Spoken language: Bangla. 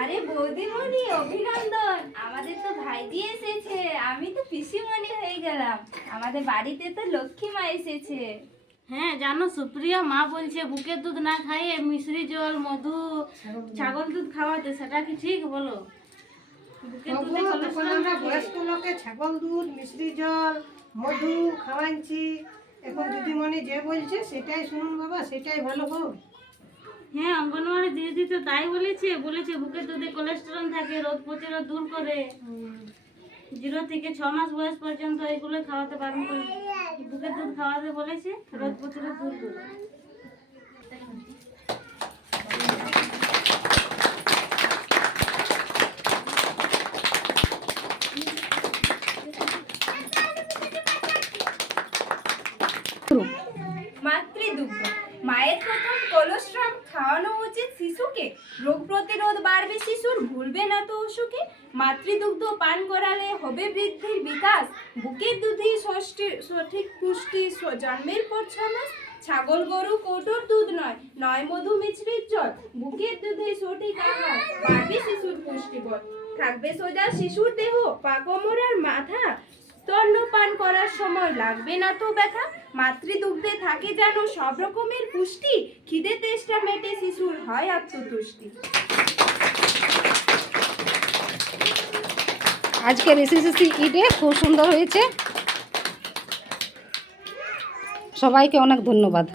আরে বৌদিমণি অভিনন্দন। আমাদের তো ভাইজি এসেছে। আমি তো পিসিমণি হয়ে গেলাম। আমাদের বাড়িতে তো লক্ষ্মী মা এসেছে। হ্যাঁ জানো সুপ্রিয়া মা বলছে বুকের দুধ না খাইয়ে মিশ্রি জল মধু ছাগল দুধ খাওয়াতে সেটা কি ঠিক বলো? আমরা বয়স্ক লোকে ছাগল দুধ মিশ্রি জল মধু খাওয়াচ্ছি এখন দিদিমণি যে বলছে সেটাই শুনুন বাবা সেটাই ভালো গো হ্যাঁ অঙ্গনওয়াড়ি দিয়ে দিতে তাই বলেছে। বলেছে বুকের দুধে কোলেস্টেরল থাকে রোদ প্রতিরোধ দূর করে। জিরো থেকে ছ মাস বয়স পর্যন্ত এগুলো খাওয়াতে পারব করে। বুকের দুধ খাওয়াতে বলেছে রোদ প্রতিরোধ দূর করে মাতৃদুগ্ধ মায়ের প্রথম কলস্ট্রাম খাওয়ানো উচিত শিশুকে। রোগ প্রতিরোধ বাড়বে শিশুর, ভুলবে না তো অসুখে। মাতৃদুগ্ধ পান করালে হবে বৃদ্ধির বিকাশ। বুকের দুধে ষষ্ঠী, সঠিক পুষ্টি জন্মের পর ছ মাস। ছাগল, গরু, কৌটোর দুধ নয় নয় মধু মিছরির জল। বুকের দুধে সঠিক আহার, বাড়বে শিশুর পুষ্টিপদ থাকবে সোজা শিশুর দেহ পা কোমর মাথা। স্তন্যপান করার সময় লাগবে না তো ব্যথা? মাতৃদুগ্ধে থাকে যেন সব রকমের পুষ্টি। খিদে তেষ্টা মেটে শিশুর হয় আত্মতুষ্টি। আজকের এসএসসি ইডে খুব সুন্দর হয়েছে। সবাইকে অনেক ধন্যবাদ।